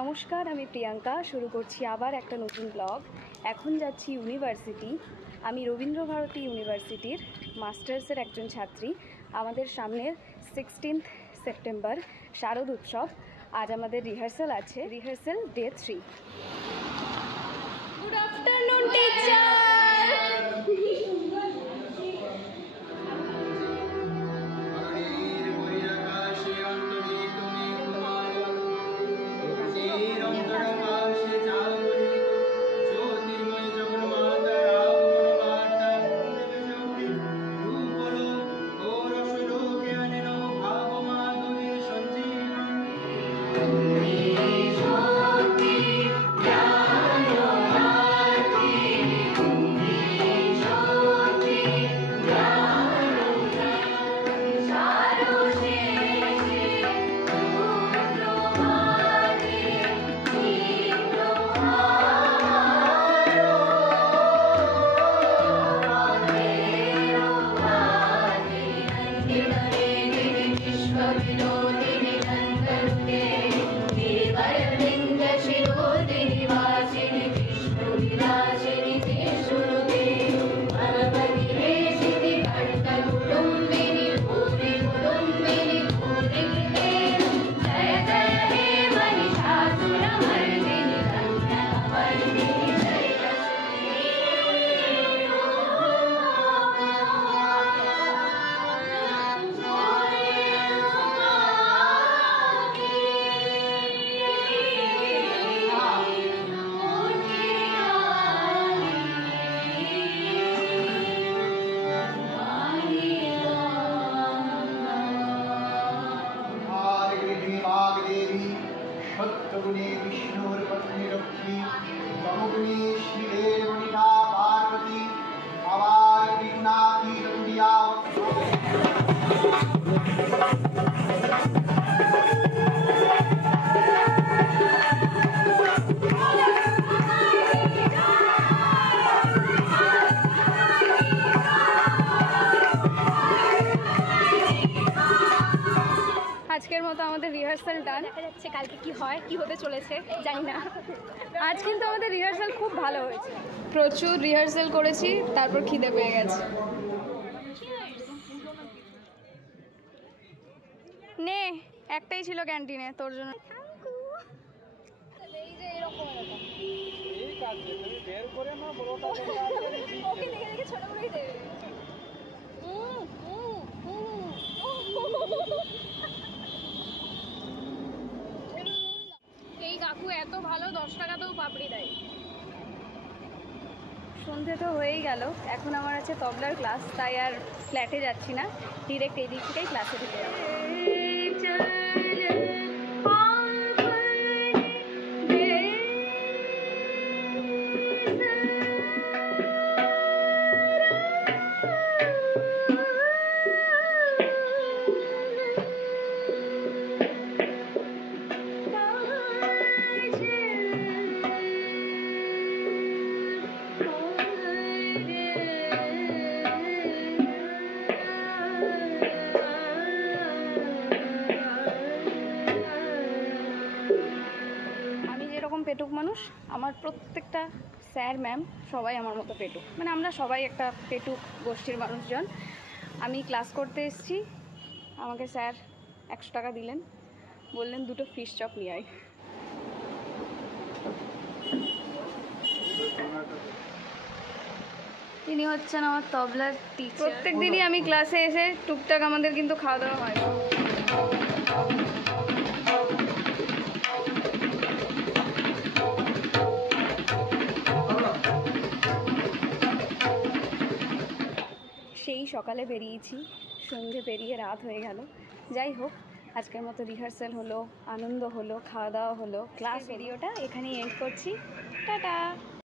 নমস্কার, আমি প্রিয়াঙ্কা। শুরু করছি আবার একটা নতুন ব্লগ। এখন যাচ্ছি ইউনিভার্সিটি। আমি রবীন্দ্রভারতী ইউনিভার্সিটির মাস্টার্সের একজন ছাত্রী। আমাদের সামনের 16 সেপ্টেম্বর শারদ উৎসব। আজ আমাদের রিহার্সাল আছে, rehearsal day 3। Good afternoon teacher. সত্যগুণে বিষ্ণুর পত্নী লক্ষ্মী, তমগুণে শিবের মণিকা পার্বতী, আবার বিঘ্নাতি দণ্ডিয়া। আজকের মতো আমাদের রিহার্সাল ডান। দেখা যাচ্ছে কালকে কি হয়, কি হতে চলেছে জানি না। আজ কিন্তু আমাদের রিহার্সাল খুব ভালো হয়েছে, প্রচুর রিহার্সাল করেছি, তারপর খিদে পেয়ে গেছে। নে, একটাই ছিল ক্যান্টিনে তোর জন্য। এই কাকু এত ভালো, 10 টাকাতেও পাপড়ি দেয়। সন্ধে তো হয়েই গেল, এখন আমার আছে তবলার ক্লাস, তাই আর ফ্ল্যাটে যাচ্ছি না, ডিরেক্ট এই দিক থেকেই ক্লাসে ঢুকে যাবো। পেটুক মানুষ, আমার প্রত্যেকটা স্যার ম্যাম সবাই আমার মতো পেটুক, মানে আমরা সবাই একটা পেটুক গোষ্ঠীর মানুষজন। আমি ক্লাস করতে এসেছি, আমাকে স্যার 100 টাকা দিলেন, বললেন 2টো ফিশ চপ নিয়ে আয়। তিনি হচ্ছেন আমার তবলার টিচার। প্রত্যেক দিনই আমি ক্লাসে এসে টুকটাক আমাদের কিন্তু খাওয়া দাওয়া হয়। সেই সকালে বেরিয়েছি, সন্ধে পেরিয়ে রাত হয়ে গেল। যাই হোক, আজকের মতো রিহার্সাল হলো, আনন্দ হলো, খাওয়া দাওয়া হলো, ক্লাস। ভিডিওটা এখানেই এন্ড করছি। টাটা।